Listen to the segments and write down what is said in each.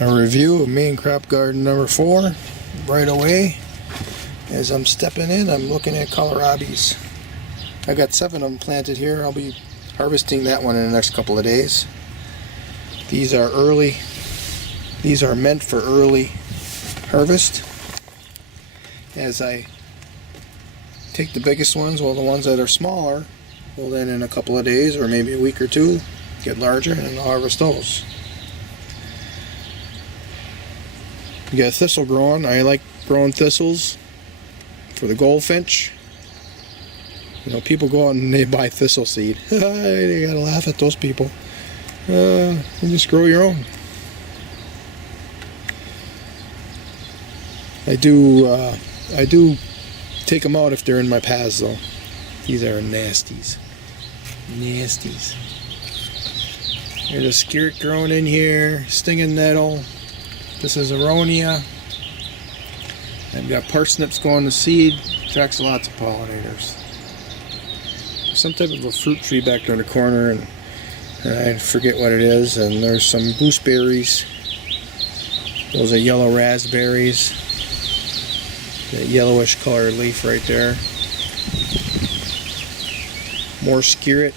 A review of main crop garden number 4. Right away, as I'm stepping in, I'm looking at kohlrabies. I got 7 of them planted here. I'll be harvesting that one in the next couple of days. These are early. These are meant for early harvest. As I take the biggest ones, well, the ones that are smaller will then in a couple of days or maybe a week or two get larger, and I'll harvest those. You got thistle growing. I like growing thistles for the goldfinch. You know, people go out and they buy thistle seed. You gotta laugh at those people. You just grow your own. I do take them out if they're in my paths, though. These are nasties. Nasties. There's a skirret growing in here, stinging nettle. This is aronia. I've got parsnips going to seed. Attracts lots of pollinators. Some type of a fruit tree back there in the corner, and I forget what it is. And there's some gooseberries. Those are yellow raspberries. That yellowish colored leaf right there. More skirret.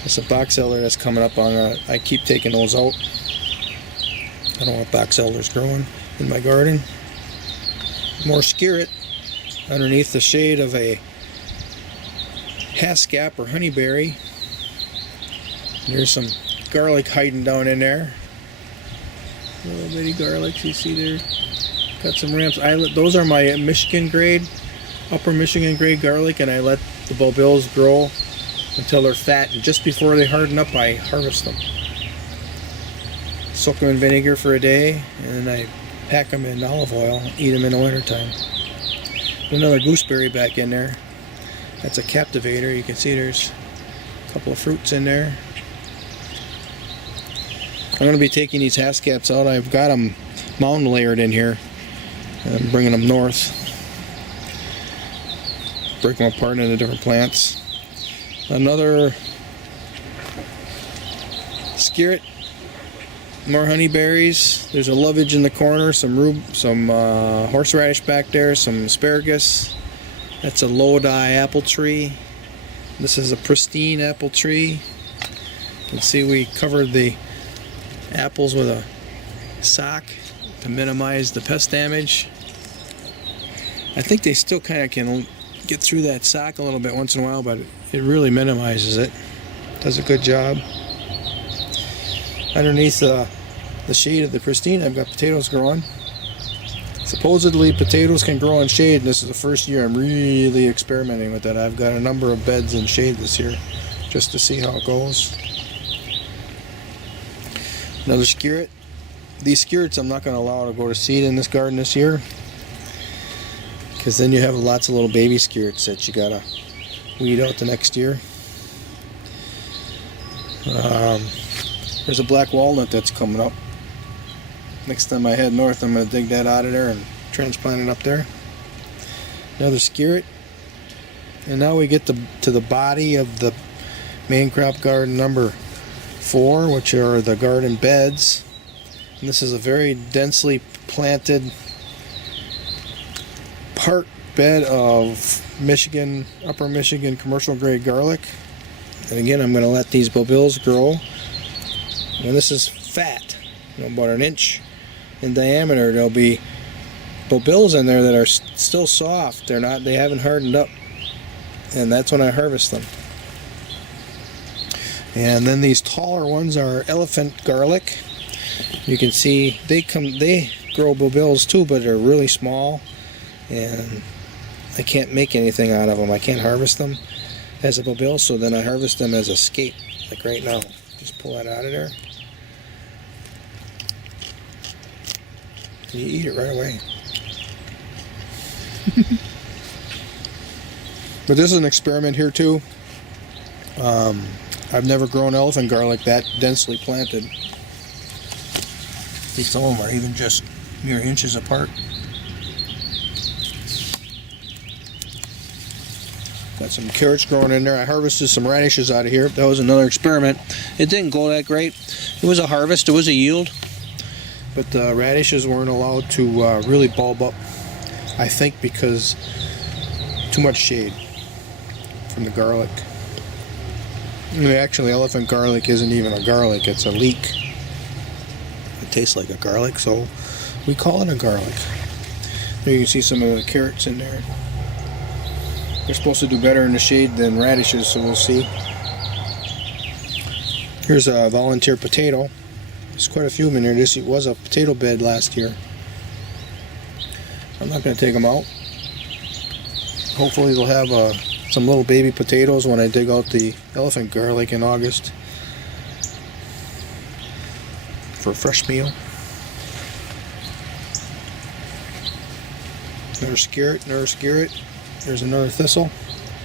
There's a box elder that's coming up on. I keep taking those out. I don't want box elders growing in my garden. More skirret underneath the shade of a haskap or honeyberry. There's some garlic hiding down in there. Little bitty garlics you see there. Got some ramps. Those are my Michigan grade, upper Michigan grade garlic, and I let the bulbils grow until they're fat, and just before they harden up I harvest them. Soak them in vinegar for a day, and then I pack them in olive oil, eat them in the wintertime. Another gooseberry back in there. That's a captivator. You can see there's a couple of fruits in there. I'm going to be taking these haskaps out. I've got them mountain layered in here. I'm bringing them north. Break them apart into different plants. Another skirret. More honeyberries. There's a lovage in the corner. Some horseradish back there. Some asparagus. That's a Lodi apple tree. This is a pristine apple tree. You can see we covered the apples with a sock to minimize the pest damage. I think they still kind of can get through that sock a little bit once in a while, but it really minimizes it. Does a good job. Underneath the shade of the pristine, I've got potatoes growing. Supposedly potatoes can grow in shade, and this is the first year I'm really experimenting with that. I've got a number of beds in shade this year just to see how it goes. Another skirret. These skirrets I'm not going to allow to go to seed in this garden this year, because then you have lots of little baby skirrets that you got to weed out the next year. There's a black walnut that's coming up. Next time I head north, I'm going to dig that out of there and transplant it up there. Another skirret. And now we get to the body of the main crop garden number 4, which are the garden beds. And this is a very densely planted part bed of Michigan, upper Michigan commercial grade garlic. And again, I'm going to let these bulbils grow. And this is fat, about an inch in diameter. There'll be bulbils in there that are still soft. They haven't hardened up, and that's when I harvest them. And then these taller ones are elephant garlic. You can see they grow bulbils too, but they're really small, and I can't make anything out of them. I can't harvest them as a bulbil, so then I harvest them as a scape, like right now. Just pull that out of there. You eat it right away. But this is an experiment here too. I've never grown elephant garlic that densely planted. I think some of them are even just mere inches apart. Got some carrots growing in there. I harvested some radishes out of here. That was another experiment. It didn't go that great. It was a harvest. It was a yield. But the radishes weren't allowed to really bulb up. I think because too much shade from the garlic. Actually, elephant garlic isn't even a garlic. It's a leek. It tastes like a garlic, so we call it a garlic. There you can see some of the carrots in there. They're supposed to do better in the shade than radishes, so we'll see. Here's a volunteer potato. There's quite a few of them in there. This was a potato bed last year. I'm not going to take them out. Hopefully they'll have some little baby potatoes when I dig out the elephant garlic in August for a fresh meal. Another carrot, another carrot. There's another thistle.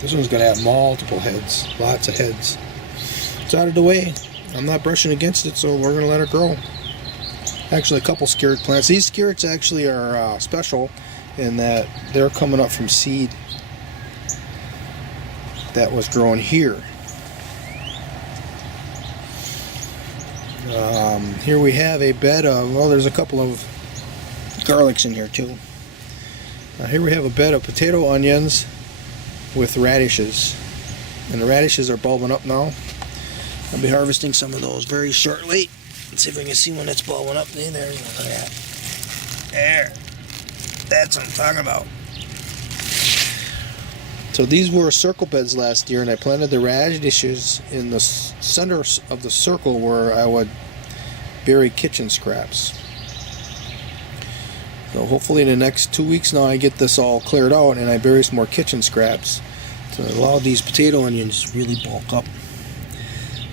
This one's going to have multiple heads, lots of heads. It's out of the way. I'm not brushing against it, so we're going to let it grow. Actually, a couple carrot plants. These carrots actually are special in that they're coming up from seed that was grown here. Here we have a bed of, well, there's a couple of garlics in here too. Here we have a bed of potato onions with radishes, and the radishes are bulbing up now. I'll be harvesting some of those very shortly. Let's see if we can see when it's bulbing up. There, look at that. There. That's what I'm talking about. So these were circle beds last year, and I planted the radishes in the center of the circle where I would bury kitchen scraps. So hopefully in the next 2 weeks now I get this all cleared out and I bury some more kitchen scraps to allow these potato onions to really bulk up.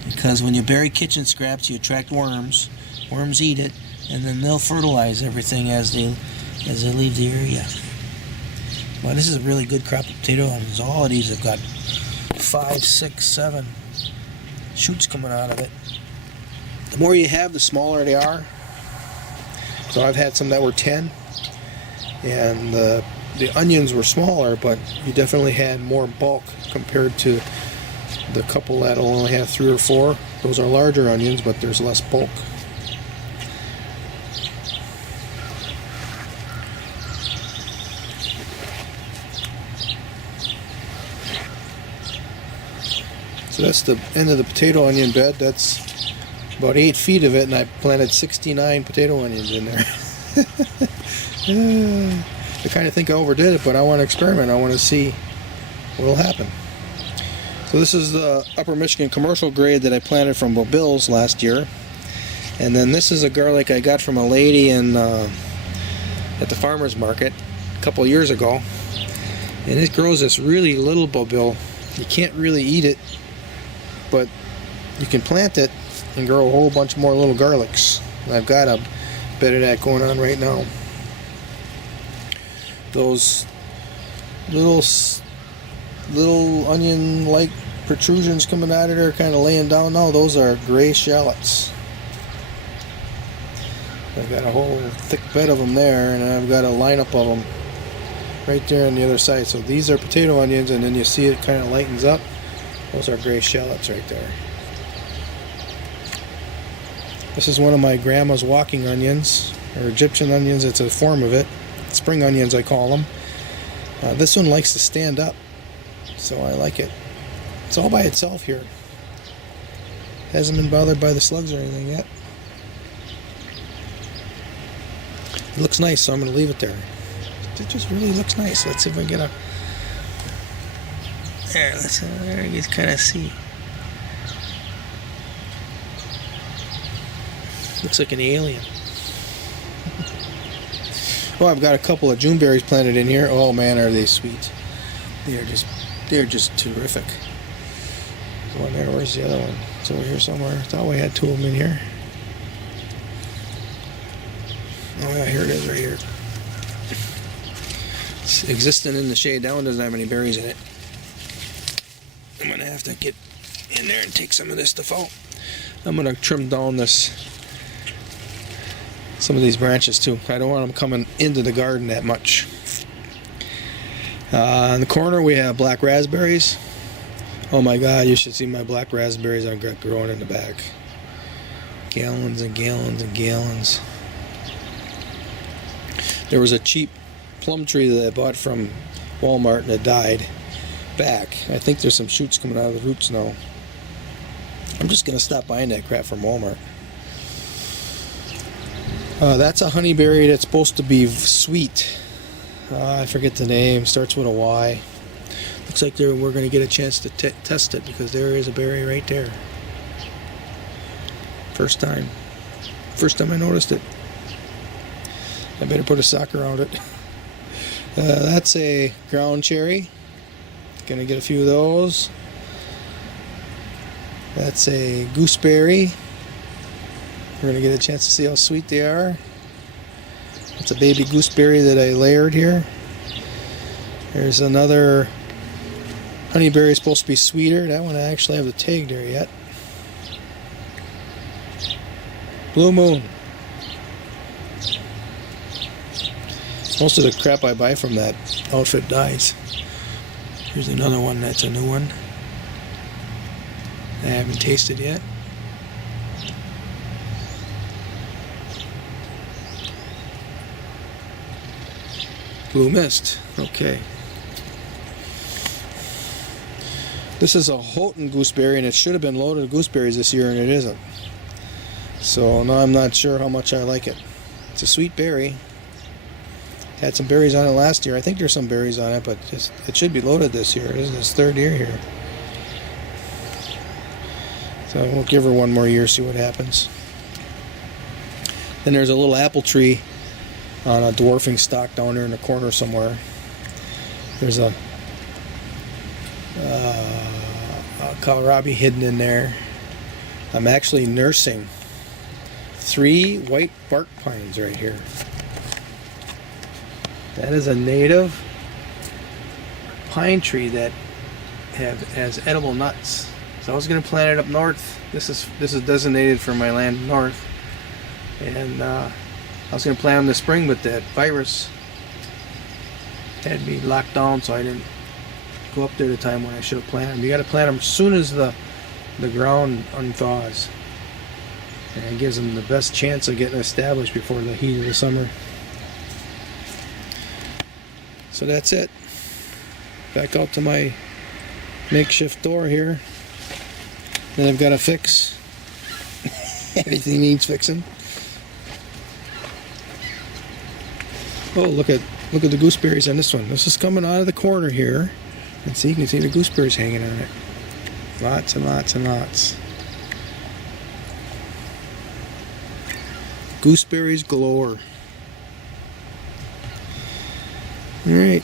Because when you bury kitchen scraps, you attract worms. Worms eat it, and then they'll fertilize everything as they leave the area. Well, this is a really good crop of potato onions. All of these have got 5, 6, 7 shoots coming out of it. The more you have, the smaller they are. So I've had some that were 10, and the onions were smaller, but you definitely had more bulk compared to the couple that'll only have 3 or 4. Those are larger onions, but there's less bulk. So that's the end of the potato onion bed. That's about 8 feet of it, and I planted 69 potato onions in there. I kind of think I overdid it, but I want to experiment. I want to see what will happen. So this is the Upper Michigan commercial grade that I planted from Bill's last year. And then this is a garlic I got from a lady in at the farmer's market a couple years ago. And it grows this really little bobil. You can't really eat it, but you can plant it and grow a whole bunch more little garlics. And I've got a bed of that going on right now. Those little onion-like protrusions coming out of there, kind of laying down now, those are gray shallots. I've got a whole thick bed of them there, and I've got a lineup of them right there on the other side. So these are potato onions, and then you see it kind of lightens up. Those are gray shallots right there. This is one of my grandma's walking onions, or Egyptian onions. It's a form of it. Spring onions, I call them. This one likes to stand up, so I like it. It's all by itself here. Hasn't been bothered by the slugs or anything yet. It looks nice, so I'm going to leave it there. It just really looks nice. Let's see if I can get a... There, you can kind of see. Looks like an alien. Oh, I've got a couple of June berries planted in here. Oh man, are they sweet. They're just terrific. One there, where's the other one? It's over here somewhere. I thought we had 2 of them in here. Oh yeah, here it is right here. It's existing in the shade. That one doesn't have any berries in it. I'm going to have to get in there and take some of this stuff out. I'm going to trim down some of these branches too. I don't want them coming into the garden that much. In the corner we have black raspberries. Oh my God, you should see my black raspberries I've got growing in the back. Gallons and gallons and gallons. There was a cheap plum tree that I bought from Walmart and it died back. I think there's some shoots coming out of the roots now. I'm just going to stop buying that crap from Walmart. That's a honeyberry that's supposed to be sweet. I forget the name. Starts with a Y. Looks like we're going to get a chance to test it because there is a berry right there. First time I noticed it. I better put a sock around it. That's a ground cherry. Gonna get a few of those. That's a gooseberry. We're gonna get a chance to see how sweet they are. It's a baby gooseberry that I layered here. There's another honeyberry supposed to be sweeter. That one I actually have the tag there yet. Blue Moon. Most of the crap I buy from that outfit dies. Here's another one that's a new one. I haven't tasted yet. Blue Mist. Okay. This is a Houghton gooseberry and it should have been loaded with gooseberries this year and it isn't. So now I'm not sure how much I like it. It's a sweet berry. Had some berries on it last year. I think there's some berries on it, but it should be loaded this year. This is its third year here. So we'll give her one more year, see what happens. Then there's a little apple tree on a dwarfing stalk down there in the corner somewhere. There's a kohlrabi hidden in there. I'm actually nursing 3 white bark pines right here. That is a native pine tree that has edible nuts. So I was going to plant it up north. This is designated for my land north, and I was going to plant them this spring, but that virus had me locked down, so I didn't go up there the time when I should have planted them. You got to plant them as soon as the ground unthaws, and it gives them the best chance of getting established before the heat of the summer. So that's it. Back out to my makeshift door here. Then I've got to fix. Everything needs fixing. Oh, look at the gooseberries on this one. This is coming out of the corner here. And see, you can see the gooseberries hanging on it. Lots and lots and lots. Gooseberries galore. All right.